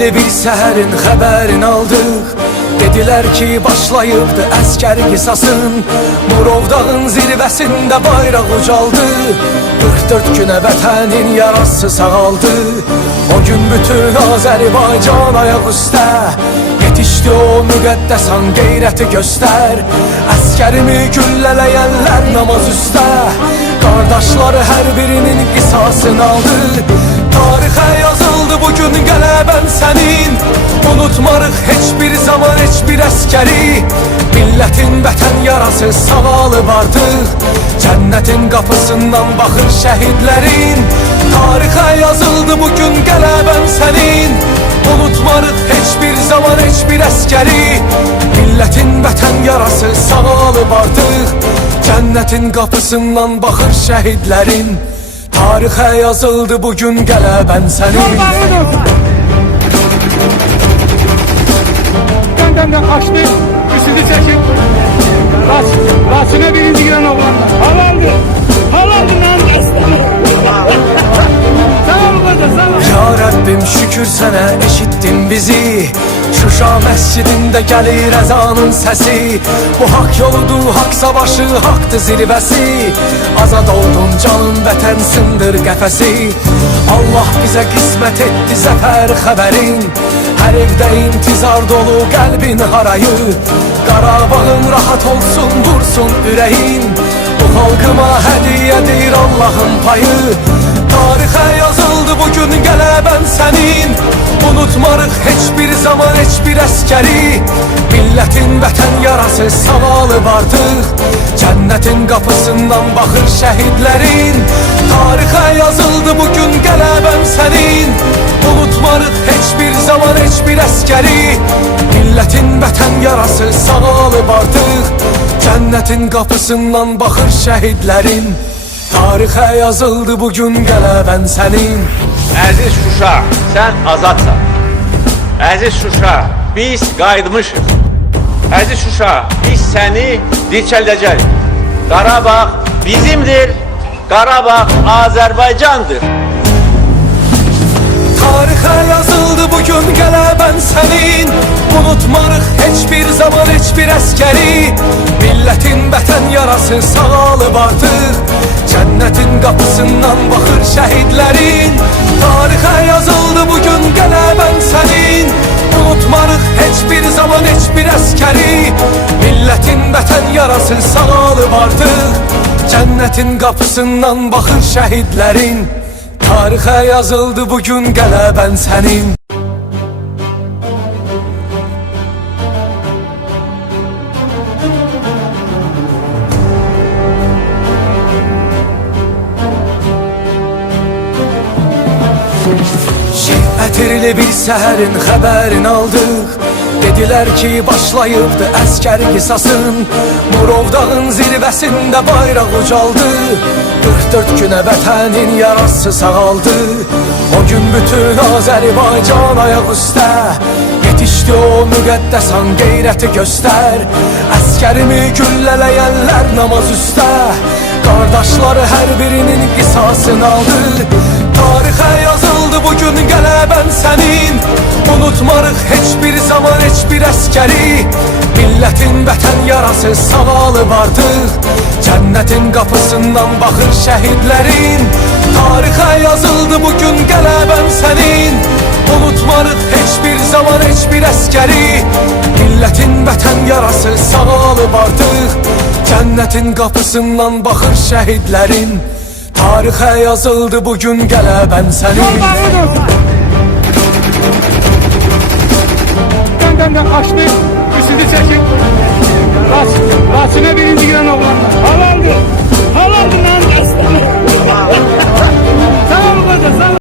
Ətirli bir səhərin xəbərini aldıq. Dediler ki başlayıbdı əskər qisasın. Murovdağın zirvəsində bayraq ucaldı. 44 günə vətənin yarası sağaldı. O gün bütün Azərbaycan ayaq üstə. Yetişdi o müqəddəsan qeyrəti göstər. Əskərimi güllələyənlər namaz üstə. Qardaşları hər birinin qisasını aldı. Tarixə yazıldı bugün qələbən sənin. Unutmarıq heç bir zaman heç bir əskəri. Millətin vətən yarası savalı vardır. Cənnətin qapısından baxır şəhidlərin. Tarixə yazıldı bugün qələbən sənin. Unutmarıq heç bir zaman heç bir əskəri. Millətin vətən yarası savalı vardır. Cənnətin qapısından baxır şəhidlərin. Tarixə yazıldı bugün qələbən sənin. Göndəmdə açdı, üstünü çəkib. Laçına birinci giren oğlanlar. Halaldır mənim dəstəmim. Sağ ol qoca, sağ ol. Ya Rəbbim şükür sənə eşittin bizi. Şuşa məscidində gəlir əzanın səsi. Bu hak yoludur, hak savaşı, haqdır zirvəsi. Azad oldun canım, vətən sındır qəfəsi. Allah bizə qismət etdi zəfər xəbərin. Hər evdə intizar dolu qəlbin harayı. Qarabağın rahat olsun, dursun ürəyin. Bu xalqıma hədiyyədir Allahın payı. Tarixə yazıldı bugün qələbən sənin. Unutmarıq heç bir zaman heç bir əskəri. Millətin vətən yarası savalı vardır. Cənnətin qapısından baxır şəhidlərin. Tarixə yazıldı bugün qələbən sənin. Unutmarıq heç bir zaman heç bir əskəri. Millətin vətən yarası savalı vardır. Cənnətin qapısından baxır şəhidlərin. Tarixə yazıldı bugün qələbən sənin. Əziz Şuşa, sən azadsan. Əziz Şuşa, biz qayıtmışıq. Əziz Şuşa, biz səni dirçəldəcəyik. Qarabağ bizimdir, Qarabağ Azərbaycandır. Tarixə yazıldı bugün qələbən sənin. Unutmarıq heç bir zaman heç bir əskəri. Millətin vətən yarası sağalı vardır. Cənnətin qapısından baxır şəhidlərin. Tarixə yazıldı bugün qələbən sənin. Unutmarıq heç bir zaman heç bir əskəri. Millətin vətən yarası sağalı vardır. Cənnətin qapısından baxır şəhidlərin. Tarixə yazıldı bugün qələbən sənin. Ətirli bir səhərin xəbərini aldıq. Dediler ki başlayıbdı əskər qisasın. Murovdağın zirvəsində bayraq ucaldı. 44 günə vətənin yarası sağaldı. O gün bütün Azərbaycan ayaq üstə. Yetişdi o müqəddəsan qeyrəti göstər. Əskərimi güllələyənlər namaz üstə. Qardaşları hər birinin qisasını aldı. Tarixə yazıldı bugün qələbən sənin. Unutmarıq heç bir zaman heç bir əskəri. Millətin vətən yarası savalı vardır. Cənnətin qapısından baxır şəhidlərin. Tarixə yazıldı bugün qələbən sənin. Unutmarıq heç bir zaman heç bir əskəri. Millətin vətən yarası savalı vardır. Cənnətin qapısından baxır şəhidlərin. Tarixə yazıldı bugün qələbən sənin. Göndəmdə açdı, üstünü çəkib. Laçına birinci giren oğlanlar. Halaldır mənim dəstəmim.